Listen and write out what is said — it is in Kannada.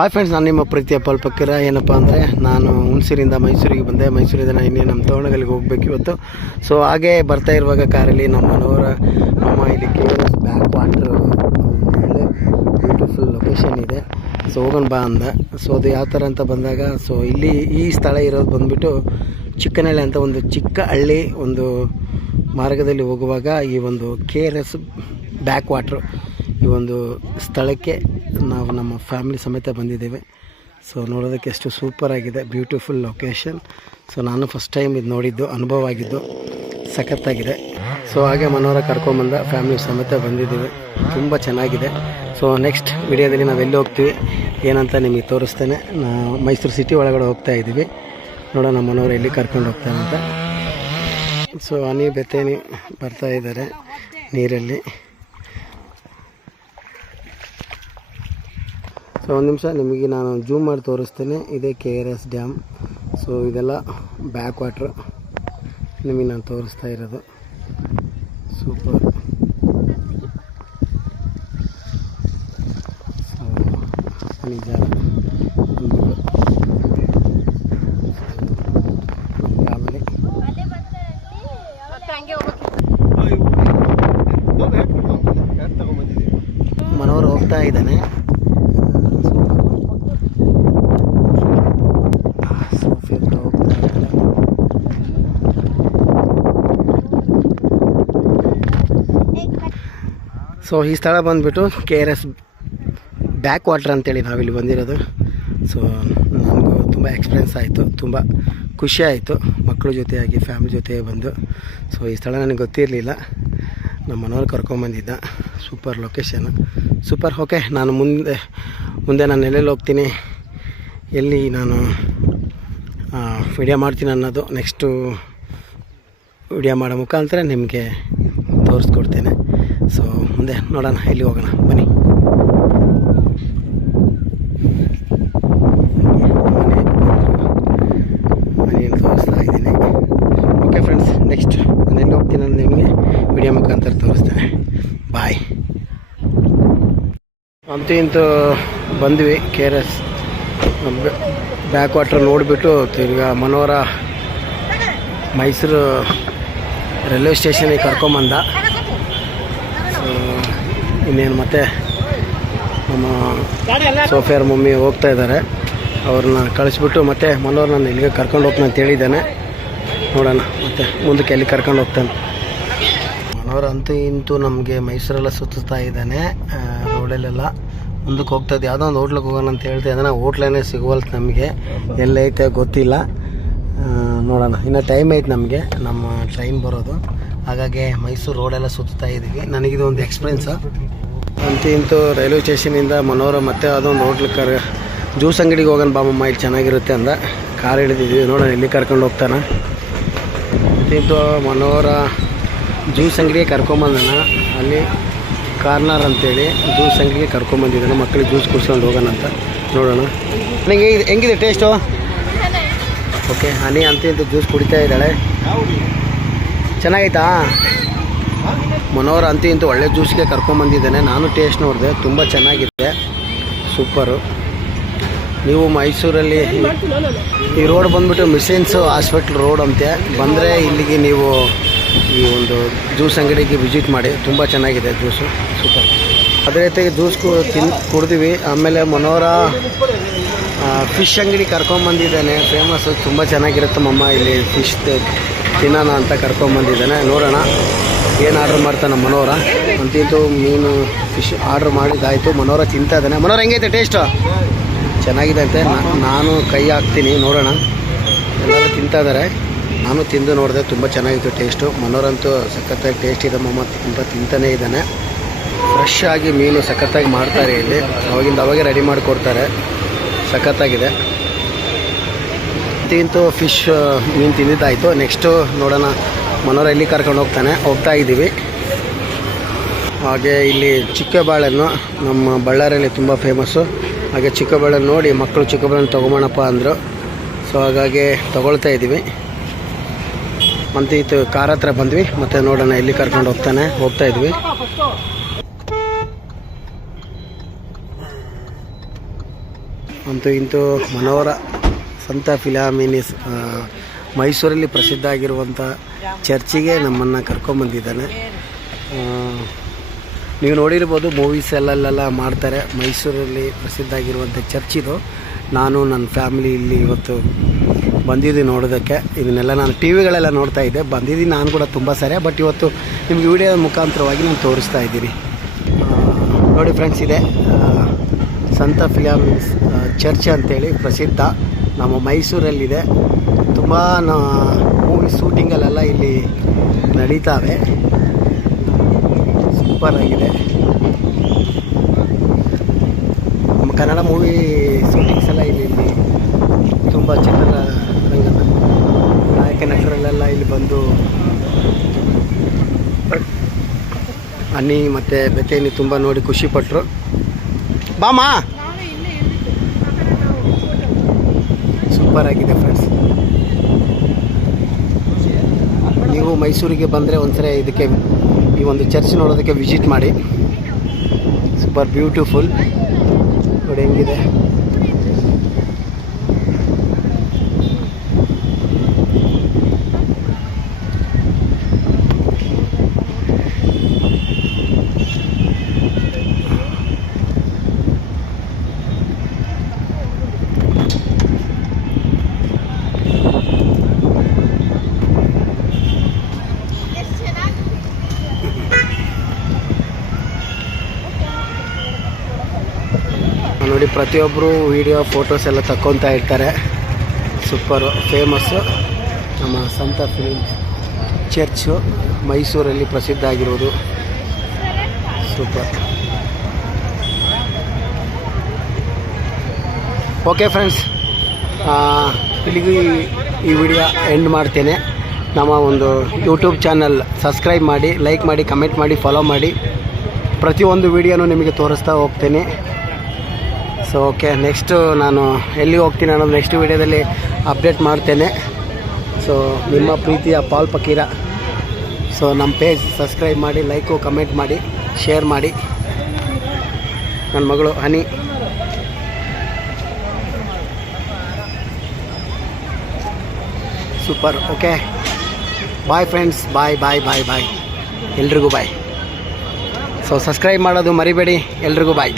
ಹಾಯ್ ಫ್ರೆಂಡ್ಸ್ ನಾನು ನಿಮ್ಮ ಪ್ರೀತಿಯ ಪಲ್ಪಕ್ಕಿರ ಏನಪ್ಪ ಅಂದರೆ, ನಾನು ಹುಣಸೂರಿಂದ ಮೈಸೂರಿಗೆ ಬಂದೆ. ಮೈಸೂರಿಂದ ನಾನು ಇನ್ನೇ ನಮ್ಮ ತೋಣಗಳಿಗೆ ಹೋಗ್ಬೇಕು ಇವತ್ತು. ಸೊ ಹಾಗೆ ಬರ್ತಾ ಇರುವಾಗ ಕಾರಲ್ಲಿ ನಮ್ಮ ಮನೋರ ನಮ್ಮ ಇಲ್ಲಿ K R S back water ಒಳ್ಳೆ ಬ್ಯೂಟಿಫುಲ್ ಲೊಕೇಶನ್ ಇದೆ. ಸೊ ಹೋಗೋಣ ಬಾ ಅಂದ. ಸೊ ಅದು ಯಾವ ಥರ ಅಂತ ಬಂದಾಗ ಸೊ ಇಲ್ಲಿ ಈ ಸ್ಥಳ ಇರೋದು ಬಂದುಬಿಟ್ಟು ಚಿಕ್ಕನಹಳ್ಳಿ ಅಂತ ಒಂದು ಚಿಕ್ಕ ಹಳ್ಳಿ ಒಂದು ಮಾರ್ಗದಲ್ಲಿ ಹೋಗುವಾಗ ಈ ಒಂದು K R S back water ಈ ಒಂದು ಸ್ಥಳಕ್ಕೆ ನಾವು ನಮ್ಮ ಫ್ಯಾಮಿಲಿ ಸಮೇತ ಬಂದಿದ್ದೇವೆ. ಸೊ ನೋಡೋದಕ್ಕೆ ಎಷ್ಟು ಸೂಪರ್ ಆಗಿದೆ, ಬ್ಯೂಟಿಫುಲ್ ಲೊಕೇಶನ್. ಸೊ ನಾನು ಫಸ್ಟ್ ಟೈಮ್ ಇದು ನೋಡಿದ್ದು, ಅನುಭವ ಆಗಿದ್ದು, ಸಖತ್ತಾಗಿದೆ. ಸೊ ಹಾಗೆ ಮನೋರ ಕರ್ಕೊಂಬಂದ ಫ್ಯಾಮಿಲಿ ಸಮೇತ ಬಂದಿದ್ದೀವಿ. ತುಂಬ ಚೆನ್ನಾಗಿದೆ. ಸೊ ನೆಕ್ಸ್ಟ್ ವಿಡಿಯೋದಲ್ಲಿ ಎಲ್ಲಿ ಹೋಗ್ತೀವಿ, ಏನಂತ ನಿಮಗೆ ತೋರಿಸ್ತೇನೆ. ನಾ ಮೈಸೂರು ಸಿಟಿ ಒಳಗಡೆ ಹೋಗ್ತಾ ಇದ್ದೀವಿ. ನೋಡೋಣ ಮನೋರ ಎಲ್ಲಿ ಕರ್ಕೊಂಡು ಹೋಗ್ತಾನಂತ ಸೊ ಅನಿ ಬೆತ್ತೇನಿ ಬರ್ತಾ ಇದ್ದಾರೆ ನೀರಲ್ಲಿ. ಸೊ ಒಂದು ನಿಮಿಷ ನಿಮಗೆ ನಾನು ಜೂಮ್ ಮಾಡಿ ತೋರಿಸ್ತೇನೆ. ಇದೇ K R S dam so ಇದೆಲ್ಲ ಬ್ಯಾಕ್ ವಾಟ್ರ್ ನಿಮಗೆ ನಾನು ತೋರಿಸ್ತಾ ಇರೋದು. ಸೂಪರ್ ಸೊ ನಿಜ. ಮನೋರು ಹೋಗ್ತಾ ಇದ್ದಾನೆ ಸೋಫಿ ಹತ್ರ ಹೋಗ್ತಾ ಇದ್ದಾನೆ ಸೊ, ಈ ಸ್ಥಳ ಬಂದುಬಿಟ್ಟು K R S back water ಅಂತೇಳಿ ನಾವಿಲ್ಲಿ ಬಂದಿರೋದು. ಸೊ ನನಗೂ ತುಂಬ ಎಕ್ಸ್ಪೀರಿಯೆನ್ಸ್ ಆಯಿತು, ತುಂಬ ಖುಷಿ ಆಯಿತು. ಮಕ್ಕಳ ಜೊತೆಯಾಗಿ ಫ್ಯಾಮಿಲಿ ಜೊತೆ ಬಂದು. ಸೊ, ಈ ಸ್ಥಳ ನನಗೆ ಗೊತ್ತಿರಲಿಲ್ಲ. ನಮ್ಮ ಮನೋರು ಕರ್ಕೊಂಬಂದಿದ್ದ ಸೂಪರ್ ಲೊಕೇಶನ್ ಸೂಪರ್ ಓಕೆ ನಾನು ಮುಂದೆ ಮುಂದೆ ನಾನು ಎಲ್ಲೆಲ್ಲಿ ಹೋಗ್ತೀನಿ, ಎಲ್ಲಿ ನಾನು ವಿಡಿಯೋ ಮಾಡ್ತೀನಿ ಅನ್ನೋದು ನೆಕ್ಸ್ಟು ವಿಡಿಯೋ ಮಾಡೋ ಮುಖಾಂತರ ನಿಮಗೆ ತೋರಿಸ್ಕೊಡ್ತೇನೆ. ಸೊ ಮುಂದೆ ನೋಡೋಣ, ಎಲ್ಲಿ ಹೋಗೋಣ, ಬನ್ನಿ. ಮನೆಯನ್ನು ತೋರಿಸ್ತಾ ಇದ್ದೀನಿ. ಓಕೆ ಫ್ರೆಂಡ್ಸ್ ನೆಕ್ಸ್ಟ್ ನಾನು ಎಲ್ಲಿ ಹೋಗ್ತೀನಿ ಅನ್ನೋದು ನಿಮಗೆ. ವಿಡಿಯೋ ಮುಖಾಂತರ ತೋರಿಸ್ತೇನೆ. ಬಾಯ್ ಅಂತೂ ಇಂತೂ ಬಂದ್ವಿ K R S back water ನೋಡಿಬಿಟ್ಟು ತಿರ್ಗಾ ಮನೋರ ಮೈಸೂರು ರೈಲ್ವೆ ಸ್ಟೇಷನಿಗೆ ಕರ್ಕೊಂಬಂದ. ಇನ್ನೇನು ಮತ್ತೆ ನಮ್ಮ ಸೋಫಿಯರ್ ಮಮ್ಮಿ ಹೋಗ್ತಾ ಇದ್ದಾರೆ ಅವ್ರನ್ನ ಕಳಿಸ್ಬಿಟ್ಟು ಮತ್ತೆ ಮನೋರು ನಾನು ಇಲ್ಲಿಗೆ ಕರ್ಕೊಂಡು ಹೋಗ್ತಾನೆ ಅಂತ ಹೇಳಿದ್ದಾನೆ. ನೋಡೋಣ, ಮತ್ತೆ ಮುಂದಕ್ಕೆ ಎಲ್ಲಿ ಕರ್ಕೊಂಡು ಹೋಗ್ತಾನೆ. ಮನೋರು ಅಂತೂ ಇಂತೂ ನಮಗೆ ಮೈಸೂರೆಲ್ಲ ಸುತ್ತಾ ಇದ್ದಾನೆ ರೋಡಲ್ಲೆಲ್ಲ. ಮುಂದಕ್ಕೆ ಹೋಗ್ತಾ ಇದ್ದೆ. ಯಾವುದೋ ಒಂದು ಹೋಟ್ಲಿಗೆ ಹೋಗೋಣ ಅಂತ ಹೇಳ್ತಾ ಇದ್ದಾನೆ ಹೋಟ್ಲೇ ಸಿಗುವಲ್ತು ನಮಗೆ. ಎಲ್ಲೈತೆ ಗೊತ್ತಿಲ್ಲ. ನೋಡೋಣ. ಇನ್ನು ಟೈಮ್ ಐತೆ ನಮಗೆ. ನಮ್ಮ ಟ್ರೈನ್ ಬರೋದು. ಹಾಗಾಗಿ ಮೈಸೂರು ರೋಡೆಲ್ಲ ಸುತ್ತಾ ಇದ್ದೀವಿ ನನಗಿದು ಒಂದು ಎಕ್ಸ್ಪೀರಿಯನ್ಸು ಅಂತೂ ಇಂತೂ ರೈಲ್ವೆ ಸ್ಟೇಷನಿಂದ ಮನೋರ ಮತ್ತೆ ಅದೊಂದು ಹೋಟ್ಲಿಗೆ ಕರ್ ಜ್ಯೂಸ್ ಅಂಗಡಿಗೆ ಹೋಗೋಣ ಬಾಮಮ್ಮ ಇಲ್ಲಿ ಚೆನ್ನಾಗಿರುತ್ತೆ ಅಂದ. ಕಾರ್ ಹಿಡಿದಿದ್ವಿ. ನೋಡೋಣ ಇಲ್ಲಿ ಕರ್ಕೊಂಡು ಹೋಗ್ತಾನೆ. ಇಂತು ಮನೋರ ಜ್ಯೂಸ್ ಅಂಗಡಿಗೆ ಕರ್ಕೊಂಬಂದನ. ಅಲ್ಲಿ ಕಾರ್ನರ್ ಅಂತೇಳಿ ಜ್ಯೂಸ್ ಅಂಗಡಿಗೆ ಕರ್ಕೊಂಬಂದಿದ್ದಾನೆ. ಮಕ್ಕಳಿಗೆ ಜ್ಯೂಸ್ ಕುಡ್ಸ್ಕೊಂಡು ಹೋಗೋಣ ಅಂತ. ನೋಡೋಣ. ನನಗೆ ಹೆಂಗಿದೆ ಟೇಸ್ಟು ಓಕೆ, ಹನಿ ಅಂತ ಇಂತ ಜ್ಯೂಸ್ ಕುಡಿತಾ ಇದ್ದಾಳೆ. ಚೆನ್ನಾಗೈತಾ? ಮನೋಹರ್ ಅಂತೂ ಇಂತ ಒಳ್ಳೆ ಜ್ಯೂಸ್ಗೆ ಕರ್ಕೊಂಬಂದಿದ್ದಾನೆ ನಾನು ಟೇಸ್ಟ್ ನೋಡಿದೆ, ತುಂಬ ಚೆನ್ನಾಗಿದೆ. ಸೂಪರು. ನೀವು ಮೈಸೂರಲ್ಲಿ ಈ ರೋಡ್ ಬಂದುಬಿಟ್ಟು ಮಿಷನ್ಸು ಹಾಸ್ಪಿಟ್ಲ್ ರೋಡ್ ಅಂತೆ. ಬಂದರೆ ಇಲ್ಲಿಗೆ ನೀವು ಈ ಒಂದು ಜ್ಯೂಸ್ ಅಂಗಡಿಗೆ ವಿಸಿಟ್ ಮಾಡಿ. ತುಂಬ ಚೆನ್ನಾಗಿದೆ ಜ್ಯೂಸು ಸೂಪರ್. ಅದೇ ರೀತಿಯಾಗಿ ಜ್ಯೂಸ್ ತಿನ್, ಕುಡಿದ್ವಿ. ಆಮೇಲೆ ಮನೋರ ಫಿಶ್ ಅಂಗಡಿ ಕರ್ಕೊಂಬಂದಿದ್ದಾನೆ. ಫೇಮಸ್ಸು ತುಂಬ ಚೆನ್ನಾಗಿರುತ್ತೆ ಮಮ್ಮ, ಇಲ್ಲಿ ಫಿಶ್ ತಿನ್ನೋಣ ಅಂತ ಕರ್ಕೊಂಬಂದಿದ್ದಾನೆ. ನೋಡೋಣ, ಏನು ಆರ್ಡ್ರ್ ಮಾಡ್ತಾನೆ ಮನೋರ ಅಂತಿದ್ದು ಮೀನು, ಫಿಶ್ ಆರ್ಡ್ರ್ ಮಾಡಿದ್ದಾಯಿತು. ಮನೋರ ತಿಂತಾ ಇದ್ದಾನೆ. ಮನೋರ ಹೆಂಗೈತೆ ಟೇಸ್ಟು ಚೆನ್ನಾಗಿದೆ ಅಂತೆ. ನಾನು ಕೈ ಹಾಕ್ತೀನಿ, ನೋಡೋಣ. ಎಲ್ಲರೂ ತಿಂತಾ ಇದ್ದಾರೆ. ನಾನು ತಿಂದು ನೋಡಿದೆ, ತುಂಬ ಚೆನ್ನಾಗಿತ್ತು ಟೇಸ್ಟು ಮನೋರಂತೂ ಸಖತ್ತಾಗಿ ಟೇಸ್ಟ್ ಇದೆ ಮಮ್ಮ, ತುಂಬ ತಿಂತಾನೇ ಇದ್ದಾನೆ. ಫ್ರೆಶ್ ಆಗಿ ಮೀನು ಸಖತ್ತಾಗಿ ಮಾಡ್ತಾರೆ ಇಲ್ಲಿ. ಅವಾಗಿಂದ ಅವಾಗೆ ರೆಡಿ ಮಾಡಿಕೊಡ್ತಾರೆ ಸಖತ್ತಾಗಿದೆ. ಇಂತೂ ಫಿಶ್ ಮೀನು ತಿಂದಿದ್ದಾಯಿತು. ನೆಕ್ಸ್ಟು ನೋಡೋಣ. ಮನೋರ ಎಲ್ಲಿ ಕರ್ಕೊಂಡು ಹೋಗ್ತಾನೆ. ಹೋಗ್ತಾ ಇದ್ದೀವಿ. ಹಾಗೆ ಇಲ್ಲಿ ಚಿಕ್ಕಬಾಳೆಹಣ್ಣು ನಮ್ಮ ಬಳ್ಳಾರಿಯಲ್ಲಿ ತುಂಬ ಫೇಮಸ್ಸು ಹಾಗೆ ಚಿಕ್ಕಬಾಳೆ ನೋಡಿ ಮಕ್ಕಳು ಚಿಕ್ಕಬಾಳೆಹಣ್ಣು ತೊಗೊಂಬೋಣಪ್ಪ ಅಂದರು. ಸೊ ಹಾಗಾಗಿ ತೊಗೊಳ್ತಾ ಇದ್ದೀವಿ. ಇತ್ತು ಕಾರ್ ಹತ್ರ ಬಂದ್ವಿ. ಮತ್ತು ನೋಡೋಣ, ಎಲ್ಲಿ ಕರ್ಕೊಂಡು ಹೋಗ್ತಾನೆ. ಹೋಗ್ತಾ ಇದ್ವಿ ಅಂತೂ ಇಂತೂ ಮನೋಹರ ಸಂತ ಫಿಲಾಮಿನಿಸ್ ಮೈಸೂರಲ್ಲಿ ಪ್ರಸಿದ್ಧ ಆಗಿರುವಂಥ ಚರ್ಚಿಗೆ ನಮ್ಮನ್ನು ಕರ್ಕೊಂಬಂದಿದ್ದಾನೆ. ನೀವು ನೋಡಿರ್ಬೋದು ಮೂವೀಸ್ ಎಲ್ಲೆಲ್ಲ ಮಾಡ್ತಾರೆ. ಮೈಸೂರಲ್ಲಿ ಪ್ರಸಿದ್ಧ ಆಗಿರುವಂಥ ಚರ್ಚ್ ಇದು. ನಾನು ನನ್ನ ಫ್ಯಾಮಿಲಿ ಇಲ್ಲಿ ಇವತ್ತು ಬಂದಿದ್ದೀನಿ ನೋಡೋದಕ್ಕೆ. ಇದನ್ನೆಲ್ಲ ನಾನು ಟಿ ವಿಗಳೆಲ್ಲ ನೋಡ್ತಾ ಇದ್ದೆ. ಬಂದಿದ್ದೀನಿ ನಾನು ಕೂಡ ತುಂಬ ಸರಿ. ಬಟ್ ಇವತ್ತು ನಿಮ್ಗೆ ವಿಡಿಯೋ ಮುಖಾಂತರವಾಗಿ ನಾನು ತೋರಿಸ್ತಾ ಇದ್ದೀನಿ. ನೋಡಿ ಫ್ರೆಂಡ್ಸ್ ಇದೆ. ಸಂತ ಫಿಲಿಯಾಮ್ ಚರ್ಚ್ ಅಂತೇಳಿ ಪ್ರಸಿದ್ಧ. ನಮ್ಮ ಮೈಸೂರಲ್ಲಿದೆ. ತುಂಬ ಮೂವಿ ಶೂಟಿಂಗಲ್ಲೆಲ್ಲ ಇಲ್ಲಿ ನಡೀತಾವೆ. ಸೂಪರ್ ಆಗಿದೆ. ನಮ್ಮ ಕನ್ನಡ ಮೂವಿ ಶೂಟಿಂಗ್ಸ್ ಎಲ್ಲ ಇಲ್ಲಿ ಇಲ್ಲಿ ತುಂಬ ಚಿತ್ರರಂಗದ ನಾಯಕ, ನಟರಲ್ಲೆಲ್ಲ ಇಲ್ಲಿ ಬಂದು ಅನ್ನಿ ಮತ್ತು ಬೆತೇನಿ ತುಂಬ ನೋಡಿ ಖುಷಿಪಟ್ಟರು ಬಾಮಾ ಸೂಪರ್ ಆಗಿದೆ ಫ್ರೆಂಡ್ಸ್ ನೀವು ಮೈಸೂರಿಗೆ ಬಂದರೆ ಒಂದ್ಸರಿ ಇದಕ್ಕೆ ಈ ಒಂದು ಚರ್ಚ್ ನೋಡೋದಕ್ಕೆ ವಿಸಿಟ್ ಮಾಡಿ. ಸೂಪರ್ ಬ್ಯೂಟಿಫುಲ್ ನೋಡಿ ಹೆಂಗಿದೆ ನೋಡಿ ಪ್ರತಿಯೊಬ್ಬರು ವಿಡಿಯೋ ಫೋಟೋಸ್ ಎಲ್ಲ ತಕ್ಕೊತಾ ಇರ್ತಾರೆ. ಸೂಪರು ಫೇಮಸ್ಸು ನಮ್ಮ ಸಂತ ಫಿಲಿಮ್ ಚರ್ಚು ಮೈಸೂರಲ್ಲಿ ಪ್ರಸಿದ್ಧ ಆಗಿರೋದು. ಸೂಪರ್ ಓಕೆ ಫ್ರೆಂಡ್ಸ್ ಇಲ್ಲಿಗೂ ಈ- ಈ ವಿಡಿಯೋ ಎಂಡ್ ಮಾಡ್ತೇನೆ. ನಮ್ಮ ಒಂದು ಯೂಟ್ಯೂಬ್ ಚಾನಲ್ ಸಬ್ಸ್ಕ್ರೈಬ್ ಮಾಡಿ ಲೈಕ್ ಮಾಡಿ ಕಮೆಂಟ್ ಮಾಡಿ ಫಾಲೋ ಮಾಡಿ. ಪ್ರತಿಯೊಂದು ವಿಡಿಯೋನು ನಿಮಗೆ ತೋರಿಸ್ತಾ ಹೋಗ್ತೇನೆ. ಸೊ ಓಕೆ ನೆಕ್ಸ್ಟು ನಾನು ಎಲ್ಲಿ ಹೋಗ್ತೀನಿ ಅನ್ನೋದು ನೆಕ್ಸ್ಟ್ ವೀಡಿಯೋದಲ್ಲಿ ಅಪ್ಡೇಟ್ ಮಾಡ್ತೇನೆ. ಸೊ ನಿಮ್ಮ ಪ್ರೀತಿಯ ಪಾಲ್ ಪಕೀರ ಸೊ ನಮ್ಮ ಪೇಜ್ ಸಬ್ಸ್ಕ್ರೈಬ್ ಮಾಡಿ ಲೈಕು ಕಮೆಂಟ್ ಮಾಡಿ ಶೇರ್ ಮಾಡಿ. ನನ್ನ ಮಗಳು Honey. Super okay bye friends bye bye bye bye ಎಲ್ರಿಗೂ ಬಾಯ್ ಸೊ ಸಬ್ಸ್ಕ್ರೈಬ್ ಮಾಡೋದು ಮರಿಬೇಡಿ. ಎಲ್ರಿಗೂ ಬಾಯ್